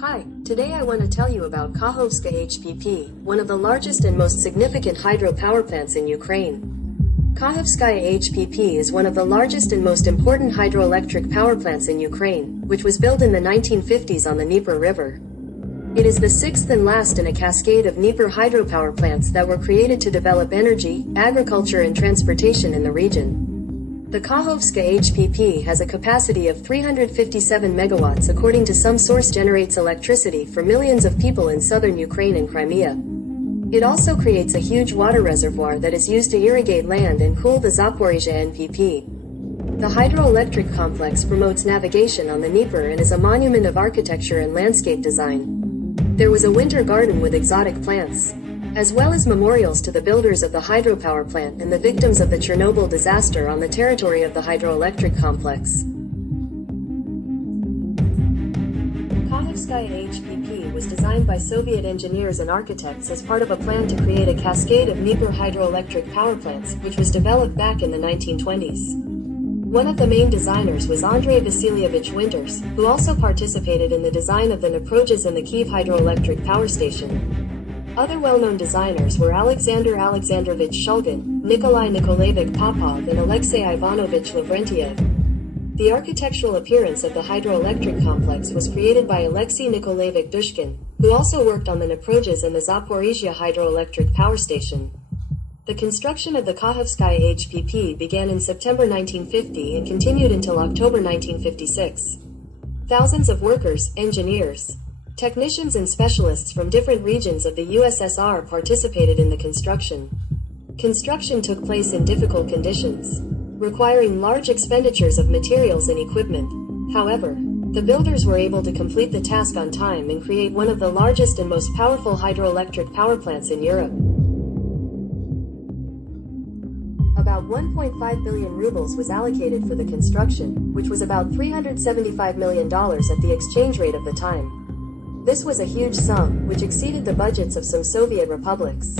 Hi, today I want to tell you about Kakhovka HPP, one of the largest and most significant hydropower plants in Ukraine. Kakhovka HPP is one of the largest and most important hydroelectric power plants in Ukraine, which was built in the 1950s on the Dnipro River. It is the sixth and last in a cascade of Dnipro hydropower plants that were created to develop energy, agriculture and transportation in the region. The Kakhovka HPP has a capacity of 357 megawatts. According to some source, generates electricity for millions of people in southern Ukraine and Crimea. It also creates a huge water reservoir that is used to irrigate land and cool the Zaporizhzhia HPP. The hydroelectric complex promotes navigation on the Dnieper and is a monument of architecture and landscape design. There was a winter garden with exotic plants, as well as memorials to the builders of the hydropower plant and the victims of the Chernobyl disaster on the territory of the hydroelectric complex. Kakhovka HPP was designed by Soviet engineers and architects as part of a plan to create a cascade of Dnipro hydroelectric power plants, which was developed back in the 1920s. One of the main designers was Andrei Vasilievich Winters, who also participated in the design of the DniproHES and the Kyiv hydroelectric power station. Other well-known designers were Alexander Alexandrovich Shulgin, Nikolai Nikolaevich Popov and Alexey Ivanovich Lavrentiev. The architectural appearance of the hydroelectric complex was created by Alexey Nikolaevich Dushkin, who also worked on the DniproHES and the Zaporizhzhia hydroelectric power station. The construction of the Kakhovka HPP began in September 1950 and continued until October 1956. Thousands of workers, engineers, technicians and specialists from different regions of the USSR participated in the construction. Construction took place in difficult conditions, requiring large expenditures of materials and equipment. However, the builders were able to complete the task on time and create one of the largest and most powerful hydroelectric power plants in Europe. About 1.5 billion rubles was allocated for the construction, which was about $375 million at the exchange rate of the time. This was a huge sum, which exceeded the budgets of some Soviet republics.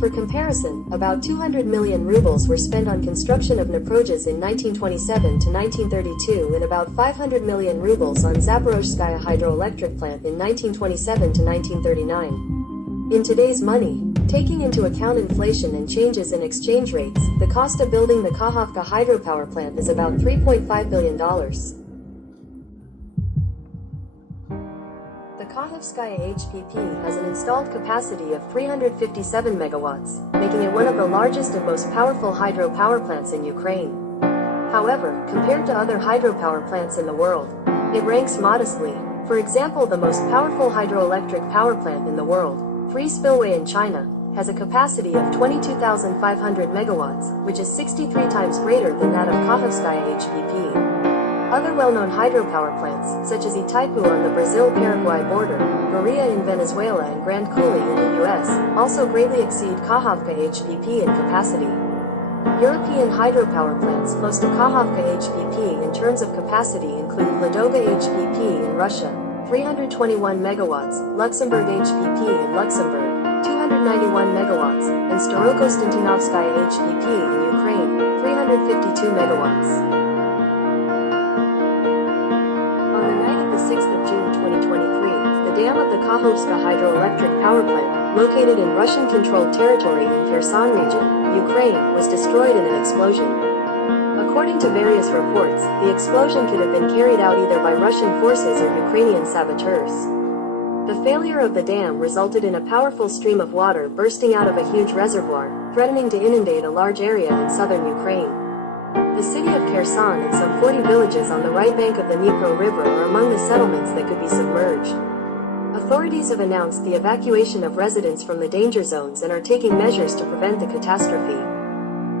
For comparison, about 200 million rubles were spent on construction of DniproHES in 1927 to 1932 and about 500 million rubles on Zaporizhzhia hydroelectric plant in 1927 to 1939. In today's money, taking into account inflation and changes in exchange rates, the cost of building the Kakhovka hydropower plant is about $3.5 billion. The Kakhovka HPP has an installed capacity of 357 megawatts, making it one of the largest and most powerful hydropower plants in Ukraine. However, compared to other hydropower plants in the world, it ranks modestly. For example, the most powerful hydroelectric power plant in the world, Three Spillway in China, has a capacity of 22,500 megawatts, which is 63 times greater than that of Kakhovka HPP. Other well-known hydropower plants, such as Itaipu on the Brazil-Paraguay border, Berea in Venezuela and Grand Coulee in the US, also greatly exceed Kakhovka HPP in capacity. European hydropower plants close to Kakhovka HPP in terms of capacity include Ladoga HPP in Russia, 321 megawatts, Luxembourg HPP in Luxembourg, 291 megawatts, and Starokonstantinovskaya HPP in Ukraine, 352 megawatts. On the night of the 6th of June 2023, the dam of the Kakhovka hydroelectric power plant, located in Russian-controlled territory in Kherson region, Ukraine, was destroyed in an explosion. According to various reports, the explosion could have been carried out either by Russian forces or Ukrainian saboteurs. The failure of the dam resulted in a powerful stream of water bursting out of a huge reservoir, threatening to inundate a large area in southern Ukraine. The city of Kherson and some 40 villages on the right bank of the Dnipro River are among the settlements that could be submerged. Authorities have announced the evacuation of residents from the danger zones and are taking measures to prevent the catastrophe.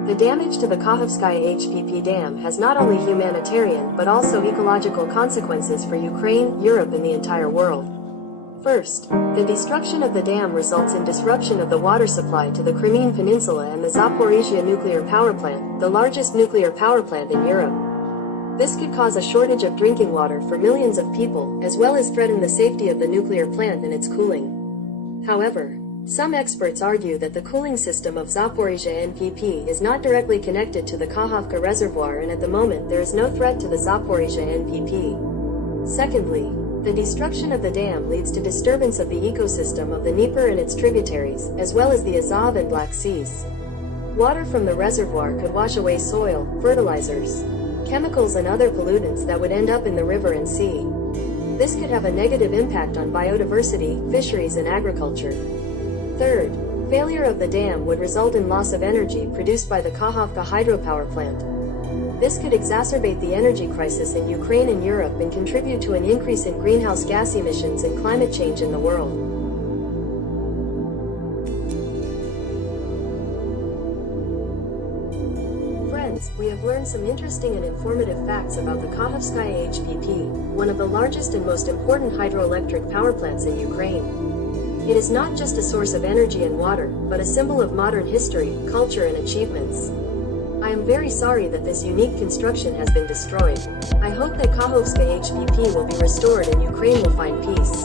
The damage to the Kakhovka HPP dam has not only humanitarian but also ecological consequences for Ukraine, Europe and the entire world. First, the destruction of the dam results in disruption of the water supply to the Crimean Peninsula and the Zaporizhzhia nuclear power plant, the largest nuclear power plant in Europe. This could cause a shortage of drinking water for millions of people, as well as threaten the safety of the nuclear plant and its cooling. However, some experts argue that the cooling system of Zaporizhzhia HPP is not directly connected to the Kakhovka reservoir and at the moment there is no threat to the Zaporizhzhia HPP. Secondly, The destruction of the dam leads to disturbance of the ecosystem of the Dnieper and its tributaries, as well as the Azov and Black Seas. Water from the reservoir could wash away soil, fertilizers, chemicals and other pollutants that would end up in the river and sea. This could have a negative impact on biodiversity, fisheries and agriculture. Third, failure of the dam would result in loss of energy produced by the Kakhovka hydropower plant. This could exacerbate the energy crisis in Ukraine and Europe and contribute to an increase in greenhouse gas emissions and climate change in the world. Friends, we have learned some interesting and informative facts about the Kakhovka HPP, one of the largest and most important hydroelectric power plants in Ukraine. It is not just a source of energy and water, but a symbol of modern history, culture and achievements. I am very sorry that this unique construction has been destroyed. I hope that Kakhovka HPP will be restored and Ukraine will find peace.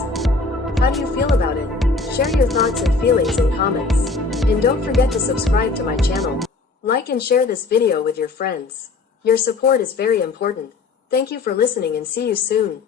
How do you feel about it? Share your thoughts and feelings in comments. And don't forget to subscribe to my channel. Like and share this video with your friends. Your support is very important. Thank you for listening and see you soon.